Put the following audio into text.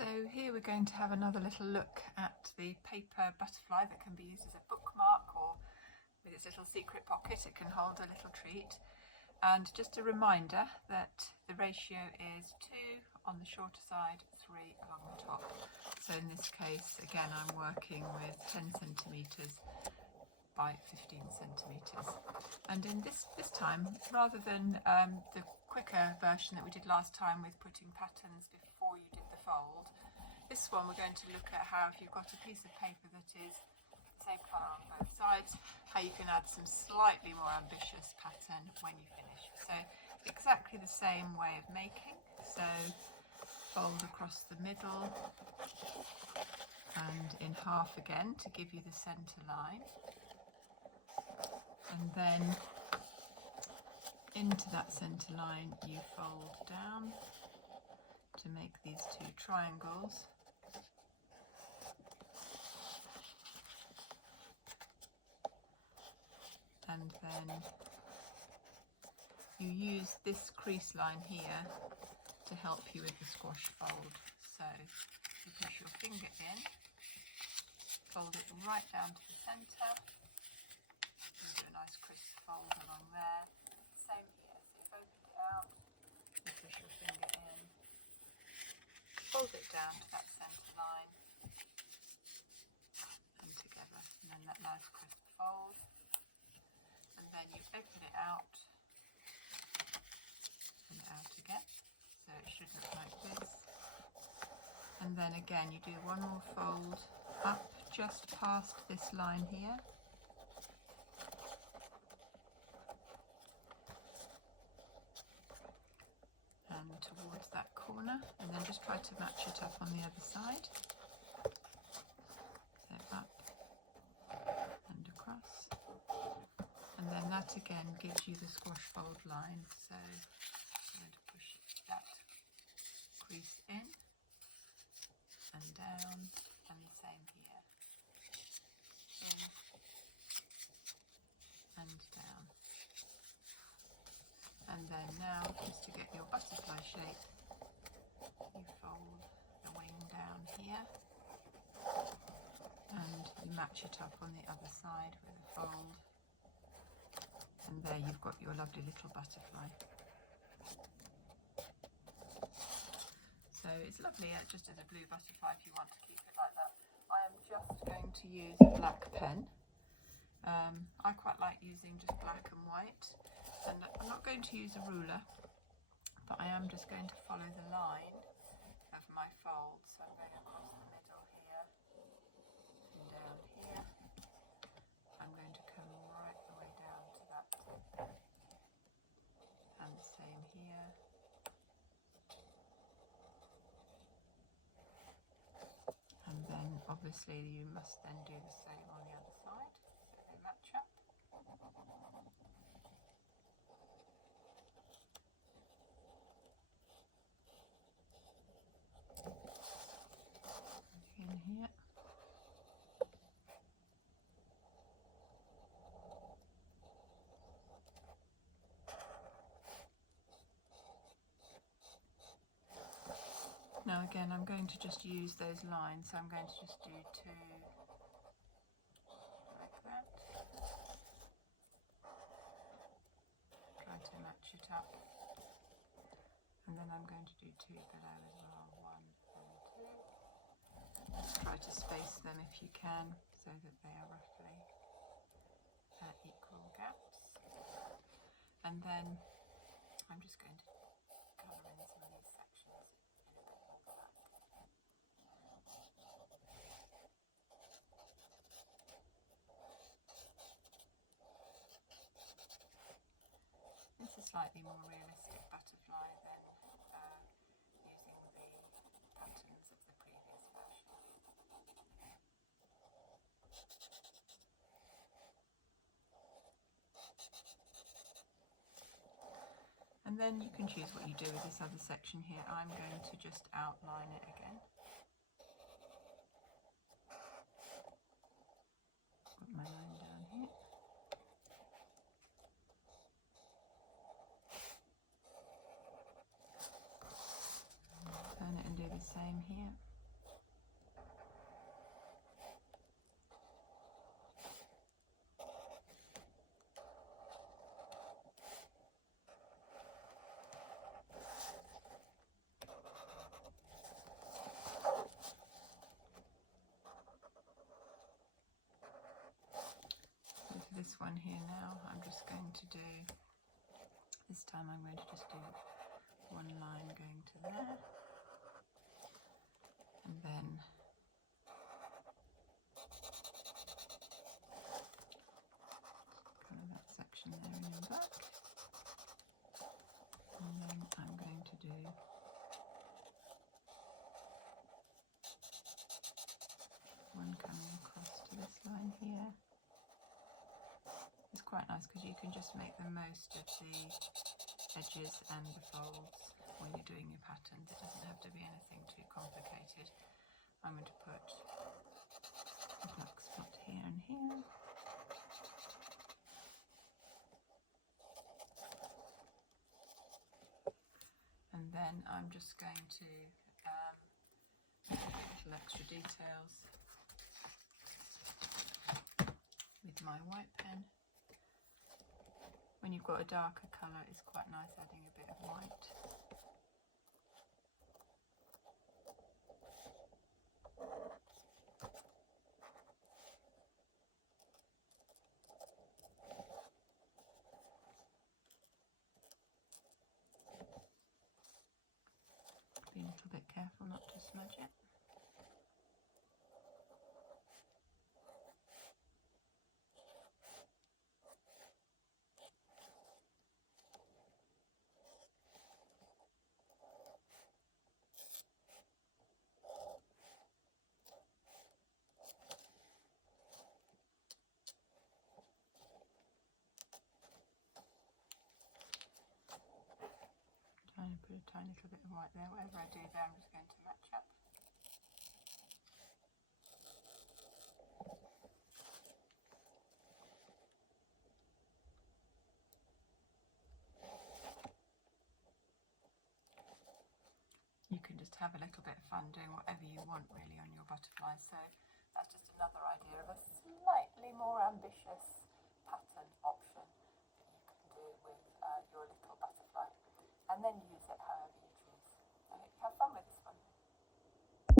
So here we're going to have another little look at the paper butterfly that can be used as a bookmark, or with its little secret pocket it can hold a little treat. And just a reminder that the ratio is 2 on the shorter side, 3 along the top. So in this case, again, I'm working with 10 centimetres by 15 centimetres. And in this time, rather than the quicker version that we did last time with putting patterns before you did the fold, this one we're going to look at how, if you've got a piece of paper that is the same colour on both sides, how you can add some slightly more ambitious pattern when you finish. So exactly the same way of making. So fold across the middle and in half again to give you the centre line, and then into that centre line you fold down to make these two triangles, and then you use this crease line here to help you with the squash fold. So you push your finger in, fold it right down to the centre, and do a nice crisp fold along there. Same here, so you've opened it out, you push your finger in, fold it down to that centre line, and together, and then that nice crisp fold. And then you open it out and out again, so it should look like this. And then again you do one more fold up just past this line here, and towards that corner, and then just try to match it up on the other side. So up and across. And then that again gives you the squash fold line. So I'm going to push that crease in and down, and the same here. In and down. And then now, just to get your butterfly shape, you fold the wing down here and you match it up on the other side with a fold. And there you've got your lovely little butterfly. So it's lovely just as a blue butterfly if you want to keep it like that. I am just going to use a black pen. I quite like using just black and white, and I'm not going to use a ruler, but I am just going to follow the line of my fold. So I'm going across the middle here and down here. I'm going to come right the way down to that tip, and the same here. And then obviously you must then do the same on the other side so they match up. In here. Now again, I'm going to just use those lines, so I'm going to just do 2 like that. Try to match it up. And then I'm going to do 2 below as well, 1 and 2. Try to space them if you can, so that they are roughly equal gaps. And then I'm just going to colour in some of these sections in a bit more black. It's a slightly more realistic butterfly than using the patterns of the previous version. And then you can choose what you do with this other section here. I'm going to just outline it again. Put my line down here. Turn it and do the same here. one here now. I'm just going to do, this time I'm going to just do one line going to there, and then kind of that section there in the back, and then I'm going to do one coming across to this line here. It's quite nice because you can just make the most of the edges and the folds when you're doing your patterns. It doesn't have to be anything too complicated. I'm going to put a black spot here and here. And then I'm just going to little extra details with my white pen. When you've got a darker colour, it's quite nice adding a bit of white. Be a little bit careful not to smudge it. Put a tiny little bit of white there. Whatever I do there, I'm just going to match up. You can just have a little bit of fun doing whatever you want really on your butterfly. So that's just another idea of a slightly more ambitious pattern option that you can do with your little butterfly. And then you